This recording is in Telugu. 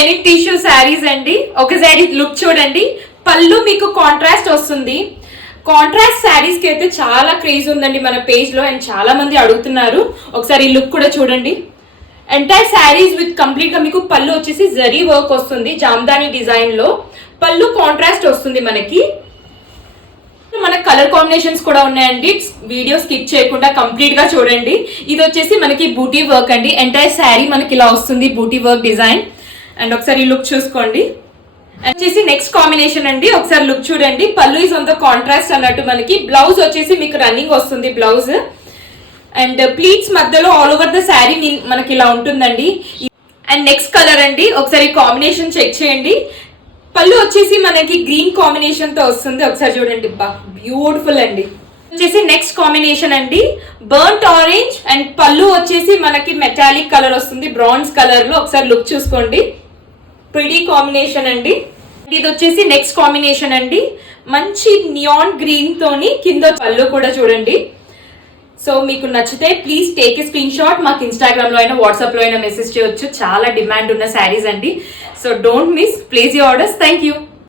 లెనిన్ టిష్యూ శారీస్ అండి. ఒకసారి లుక్ చూడండి. పళ్ళు మీకు కాంట్రాస్ట్ వస్తుంది. కాంట్రాస్ట్ శారీస్ కి అయితే చాలా క్రేజ్ ఉందండి మన పేజ్ లో, అండ్ చాలా మంది అడుగుతున్నారు. ఒకసారి ఈ లుక్ కూడా చూడండి. ఎంటైర్ శారీస్ విత్ కంప్లీట్ గా మీకు పళ్ళు వచ్చేసి జరీ వర్క్ వస్తుంది, జామ్దాని డిజైన్ లో. పళ్ళు కాంట్రాస్ట్ వస్తుంది మనకి. మన కలర్ కాంబినేషన్స్ కూడా ఉన్నాయండి. వీడియో స్కిప్ చేయకుండా కంప్లీట్ గా చూడండి. ఇది వచ్చేసి మనకి బూటీ వర్క్ అండి. ఎంటైర్ శారీ మనకి ఇలా వస్తుంది, బూటీ వర్క్ డిజైన్. అండ్ ఒకసారి లుక్ చూసుకోండి. వచ్చేసి నెక్స్ట్ కాంబినేషన్ అండి. ఒకసారి లుక్ చూడండి. పళ్ళు ఇస్ ఆన్ ద కాంట్రాస్ట్ అన్నట్టు మనకి. బ్లౌజ్ వచ్చేసి మీకు రన్నింగ్ వస్తుంది బ్లౌజ్. అండ్ ప్లీట్స్ మధ్యలో ఆల్ ఓవర్ ద శారీ మనకి ఇలా ఉంటుందండి. అండ్ నెక్స్ట్ కలర్ అండి. ఒకసారి కాంబినేషన్ చెక్ చేయండి. పళ్ళు వచ్చేసి మనకి గ్రీన్ కాంబినేషన్ తో వస్తుంది. ఒకసారి చూడండి, బా బ్యూటిఫుల్ అండి. వచ్చేసి నెక్స్ట్ కాంబినేషన్ అండి, బర్న్ట్ ఆరెంజ్. అండ్ పళ్ళు వచ్చేసి మనకి మెటాలిక్ కలర్ వస్తుంది, బ్రాంజ్ కలర్ లో. ఒకసారి లుక్ చూసుకోండి, ప్రిటీ కాంబినేషన్ అండి. ఇది వచ్చేసి నెక్స్ట్ కాంబినేషన్ అండి, మంచి నియాన్ గ్రీన్ తోని కింద పళ్ళు కూడా చూడండి. సో మీకు నచ్చితే please take a screen shot. మాకు ఇన్స్టాగ్రామ్ లో అయినా వాట్సాప్ లో అయినా మెసేజ్ చేయొచ్చు. చాలా డిమాండ్ ఉన్న శారీస్ అండి. So don't miss, place your orders. Thank you.